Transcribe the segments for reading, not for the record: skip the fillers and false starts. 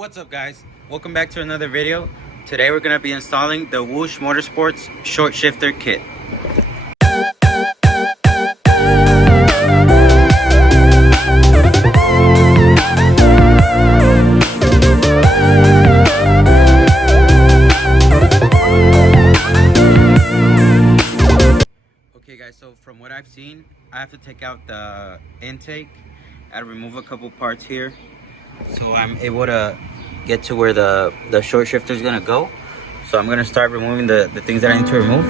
What's up, guys? Welcome back to another video. Today we're going to be installing the Whoosh Motorsports short shifter kit. Okay guys, so from what I've seen, I have to take out the intake and remove a couple parts here, so I'm able to get to where the short shifter is gonna go. So I'm gonna start removing the things that I need to remove.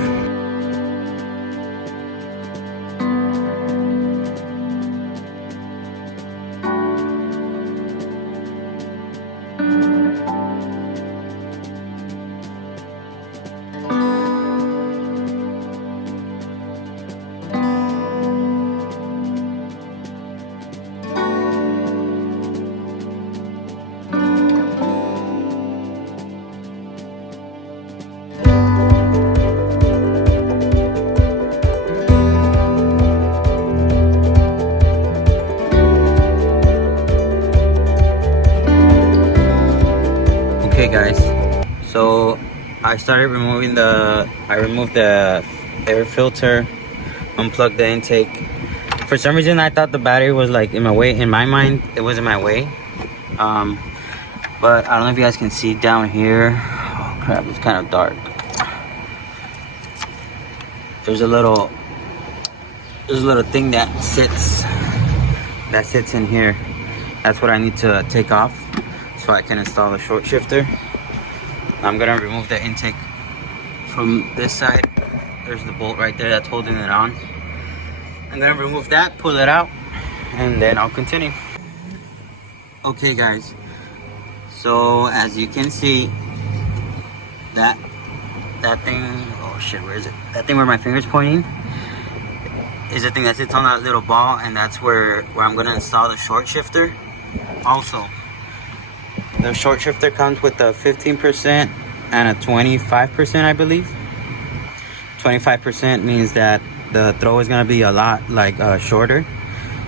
Okay guys, so I started removing I removed the air filter, unplugged the intake. For some reason I thought the battery was like in my way. In my mind it was in my way, but I don't know if you guys can see down here. Oh crap, it's kind of dark. There's a little thing that sits in here. That's what I need to take off so I can install the short shifter. I'm gonna remove the intake from this side. There's the bolt right there that's holding it on. I'm gonna remove that, pull it out, and then I'll continue. Okay guys, so as you can see, that thing, oh shit, where is it? That thing where my finger's pointing is the thing that sits on that little ball, and that's where I'm gonna install the short shifter. Also, the short shifter comes with a 15% and a 25%, I believe. 25% means that the throw is gonna be a lot shorter,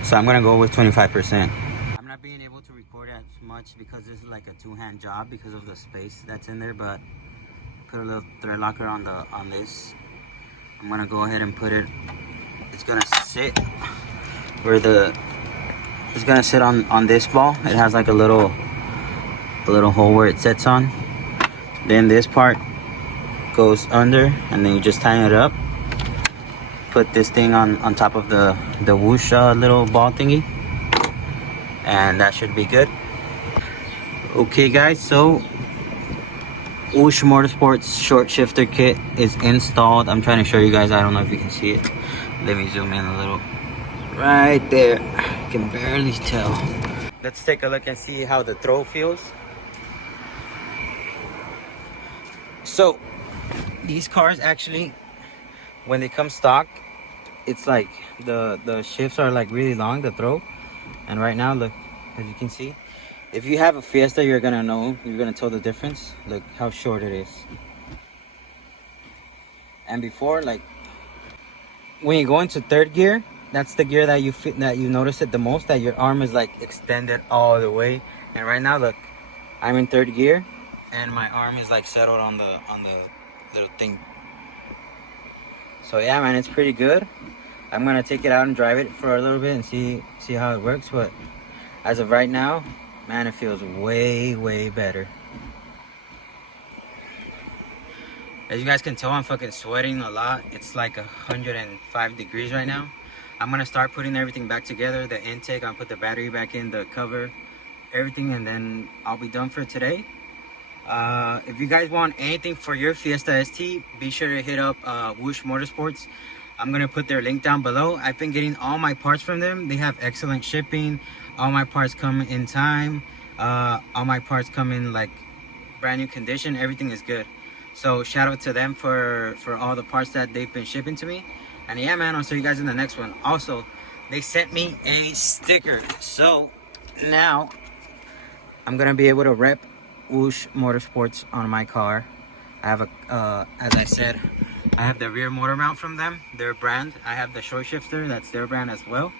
so I'm gonna go with 25%. I'm not being able to record as much because this is like a two-hand job because of the space that's in there, but put a little thread locker on this. I'm gonna go ahead and put it. It's gonna sit where it's gonna sit on this ball. It has like a little hole where it sits on. Then this part goes under, and then you just tighten it up. Put this thing on top of the Whoosh little ball thingy, and that should be good. Okay guys, so Whoosh Motorsports short shifter kit is installed. I'm trying to show you guys. I don't know if you can see it. Let me zoom in a little. Right there, I can barely tell. Let's take a look and see how the throw feels. So these cars actually, when they come stock, it's like the shifts are like really long, the throw. And right now, look, as you can see, if you have a Fiesta, you're gonna tell the difference. Look how short it is. And before, like when you go into third gear, that's the gear that you notice it the most, that your arm is like extended all the way. And right now, look, I'm in third gear and my arm is like settled on the little thing. So yeah, man, it's pretty good. I'm gonna take it out and drive it for a little bit and see how it works. But as of right now, man, it feels way better. As you guys can tell, I'm fucking sweating a lot. It's like 105 degrees right now. I'm gonna start putting everything back together. The intake, I'll put the battery back in, the cover, everything, and then I'll be done for today. If you guys want anything for your Fiesta ST, be sure to hit up Whoosh Motorsports. I'm gonna put their link down below. I've been getting all my parts from them. They have excellent shipping. All my parts come in time. All my parts come in like brand new condition. Everything is good. So shout out to them for all the parts that they've been shipping to me. And yeah, man, I'll see you guys in the next one. Also, they sent me a sticker, so now I'm gonna be able to rep Whoosh Motorsports on my car. I have as I said, I have the rear motor mount from them, their brand. I have the short shifter, that's their brand as well.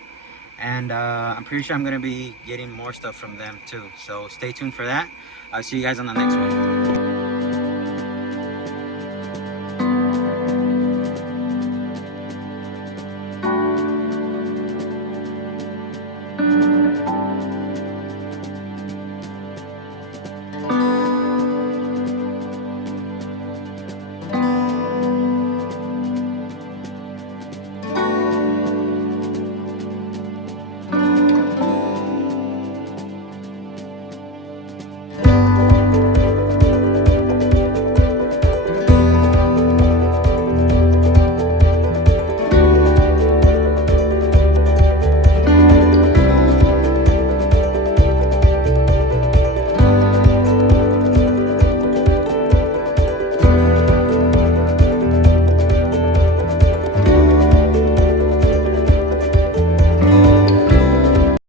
And I'm pretty sure I'm gonna be getting more stuff from them too. So stay tuned for that. I'll see you guys on the next one.